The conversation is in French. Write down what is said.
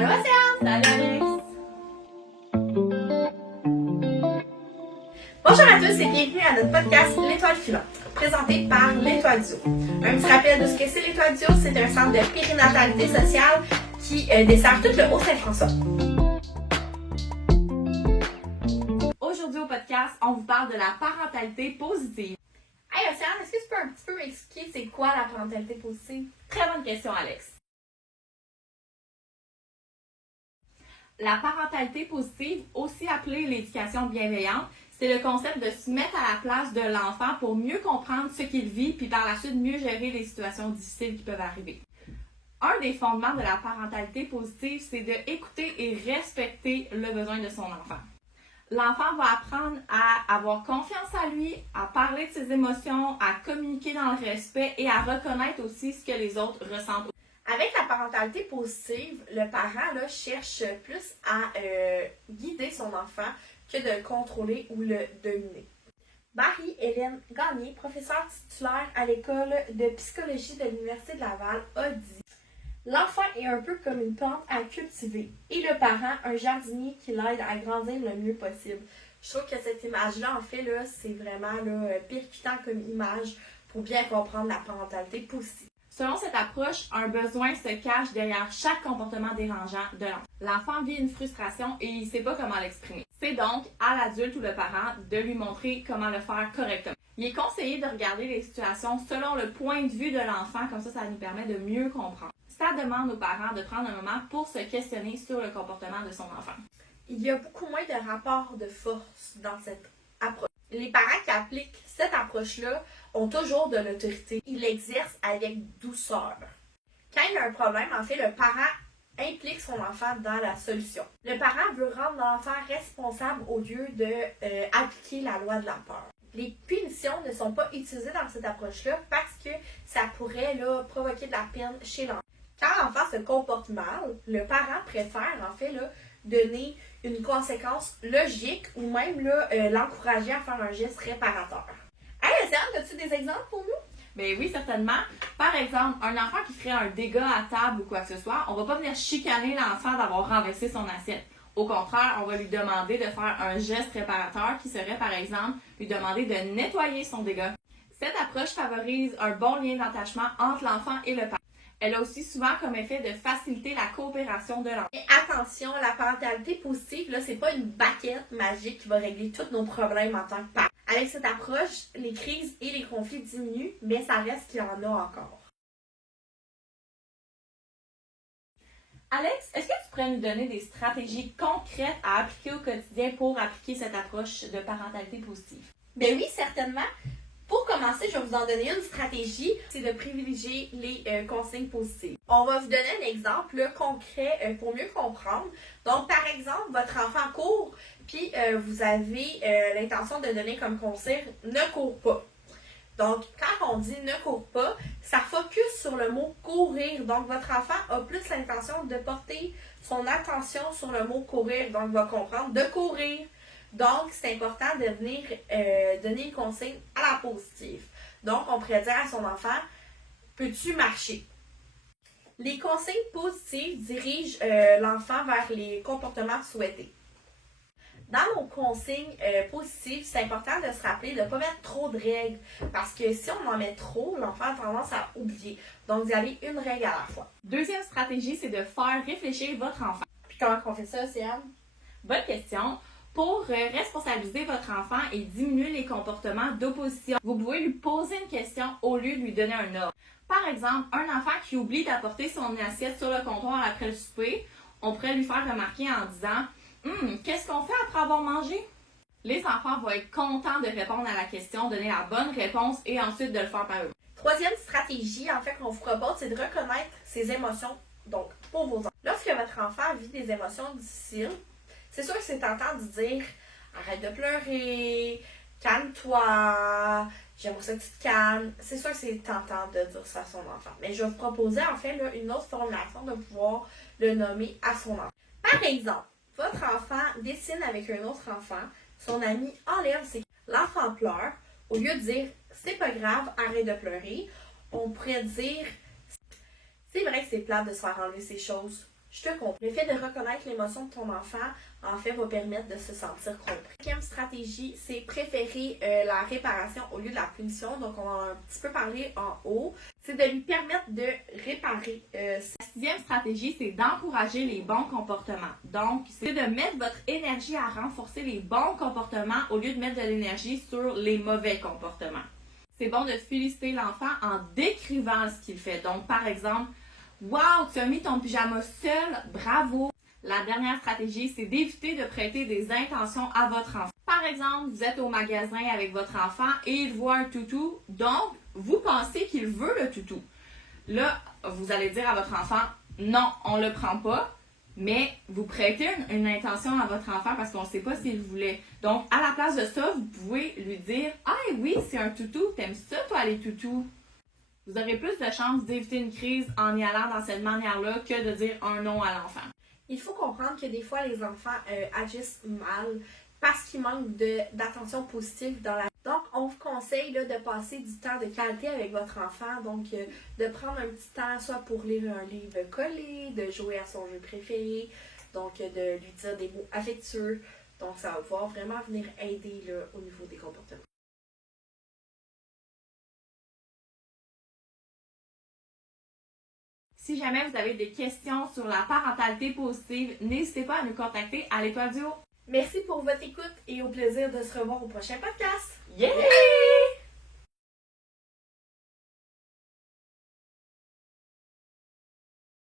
Allô Océane! Salut Alex! Bonjour à tous et bienvenue à notre podcast L'Étoile filante, présenté par l'Étoile Dio. Un petit rappel de ce que c'est l'Étoile Dio, c'est un centre de périnatalité sociale qui dessert tout le Haut-Saint-François. Aujourd'hui au podcast, on vous parle de la parentalité positive. Hey Océane, est-ce que tu peux un petit peu m'expliquer c'est quoi la parentalité positive? Très bonne question Alex. La parentalité positive, aussi appelée l'éducation bienveillante, c'est le concept de se mettre à la place de l'enfant pour mieux comprendre ce qu'il vit puis par la suite mieux gérer les situations difficiles qui peuvent arriver. Un des fondements de la parentalité positive, c'est d'écouter et respecter le besoin de son enfant. L'enfant va apprendre à avoir confiance en lui, à parler de ses émotions, à communiquer dans le respect et à reconnaître aussi ce que les autres ressentent. Avec la parentalité positive, le parent là, cherche plus à guider son enfant que de le contrôler ou le dominer. Marie-Hélène Gagné, professeure titulaire à l'école de psychologie de l'Université de Laval, a dit « L'enfant est un peu comme une plante à cultiver et le parent un jardinier qui l'aide à grandir le mieux possible. » Je trouve que cette image-là, en fait, là, c'est vraiment là, percutant comme image pour bien comprendre la parentalité positive. Selon cette approche, un besoin se cache derrière chaque comportement dérangeant de l'enfant. L'enfant vit une frustration et il ne sait pas comment l'exprimer. C'est donc à l'adulte ou le parent de lui montrer comment le faire correctement. Il est conseillé de regarder les situations selon le point de vue de l'enfant, comme ça nous permet de mieux comprendre. Ça demande aux parents de prendre un moment pour se questionner sur le comportement de son enfant. Il y a beaucoup moins de rapports de force dans cette approche. Les parents qui appliquent cette approche-là ont toujours de l'autorité. Ils l'exercent avec douceur. Quand il y a un problème, en fait, le parent implique son enfant dans la solution. Le parent veut rendre l'enfant responsable au lieu d'appliquer la loi de la peur. Les punitions ne sont pas utilisées dans cette approche-là parce que ça pourrait là, provoquer de la peine chez l'enfant. Quand l'enfant se comporte mal, le parent préfère en fait là, donner une conséquence logique ou même l'encourager à faire un geste réparateur. Hey, Océane, as-tu des exemples pour nous? Ben oui, certainement. Par exemple, un enfant qui ferait un dégât à table ou quoi que ce soit, on va pas venir chicaner l'enfant d'avoir renversé son assiette. Au contraire, on va lui demander de faire un geste réparateur qui serait, par exemple, lui demander de nettoyer son dégât. Cette approche favorise un bon lien d'attachement entre l'enfant et le parent. Elle a aussi souvent comme effet de faciliter la coopération de l'enfant. Mais attention, la parentalité positive, là, c'est pas une baguette magique qui va régler tous nos problèmes en tant que parents. Avec cette approche, les crises et les conflits diminuent, mais ça reste qu'il y en a encore. Alex, est-ce que tu pourrais nous donner des stratégies concrètes à appliquer au quotidien pour appliquer cette approche de parentalité positive? Ben oui, certainement. Pour commencer, je vais vous en donner une stratégie, c'est de privilégier les consignes positives. On va vous donner un exemple là, concret pour mieux comprendre. Donc, par exemple, votre enfant court, puis vous avez l'intention de donner comme consigne « ne cours pas ». Donc, quand on dit « ne cours pas », ça focus sur le mot « courir ». Donc, votre enfant a plus l'intention de porter son attention sur le mot « courir ». Donc, il va comprendre de courir. Donc, c'est important de venir donner une consigne à la positive. Donc, on pourrait dire à son enfant, peux-tu marcher? Les consignes positives dirigent l'enfant vers les comportements souhaités. Dans nos consignes positives, c'est important de se rappeler de ne pas mettre trop de règles. Parce que si on en met trop, l'enfant a tendance à oublier. Donc, vous avez une règle à la fois. Deuxième stratégie, c'est de faire réfléchir votre enfant. Puis comment on fait ça, Océane? Bonne question. Pour responsabiliser votre enfant et diminuer les comportements d'opposition, vous pouvez lui poser une question au lieu de lui donner un ordre. Par exemple, un enfant qui oublie d'apporter son assiette sur le comptoir après le souper, on pourrait lui faire remarquer en disant « Qu'est-ce qu'on fait après avoir mangé? » Les enfants vont être contents de répondre à la question, donner la bonne réponse et ensuite de le faire par eux. Troisième stratégie, en fait, qu'on vous propose, c'est de reconnaître ses émotions, donc pour vos enfants. Lorsque votre enfant vit des émotions difficiles, c'est sûr que c'est tentant de dire « Arrête de pleurer, calme-toi, j'aimerais ça que tu te calmes ». C'est sûr que c'est tentant de dire ça à son enfant. Mais je vais vous proposer en fait là, une autre formulation de pouvoir le nommer à son enfant. Par exemple, votre enfant dessine avec un autre enfant, son ami enlève ses... L'enfant pleure, au lieu de dire « C'est pas grave, arrête de pleurer », on pourrait dire « C'est vrai que c'est plate de se faire enlever ses choses. je te comprends. Le fait de reconnaître l'émotion de ton enfant, en fait, va permettre de se sentir compris. La 5e stratégie, c'est préférer la réparation au lieu de la punition. Donc, on en a un petit peu parlé en haut. C'est de lui permettre de réparer. La 6e stratégie, c'est d'encourager les bons comportements. Donc, c'est de mettre votre énergie à renforcer les bons comportements au lieu de mettre de l'énergie sur les mauvais comportements. C'est bon de féliciter l'enfant en décrivant ce qu'il fait. Donc, par exemple, « Wow, tu as mis ton pyjama seul, bravo! » La dernière stratégie, c'est d'éviter de prêter des intentions à votre enfant. Par exemple, vous êtes au magasin avec votre enfant et il voit un toutou, donc vous pensez qu'il veut le toutou. Là, vous allez dire à votre enfant, non, on ne le prend pas, mais vous prêtez une intention à votre enfant parce qu'on ne sait pas s'il voulait. Donc, à la place de ça, vous pouvez lui dire, ah oui, c'est un toutou, t'aimes ça toi les toutous? Vous aurez plus de chances d'éviter une crise en y allant dans cette manière-là que de dire un non à l'enfant. Il faut comprendre que des fois, les enfants agissent mal parce qu'ils manquent d'attention positive dans la vie. Donc, on vous conseille là, de passer du temps de qualité avec votre enfant. Donc, de prendre un petit temps, soit pour lire un livre collé, de jouer à son jeu préféré, donc de lui dire des mots affectueux. Donc, ça va pouvoir vraiment venir aider là, au niveau des comportements. Si jamais vous avez des questions sur la parentalité positive, n'hésitez pas à nous contacter à l'Étoile du Haut. Merci pour votre écoute et au plaisir de se revoir au prochain podcast. Yeah!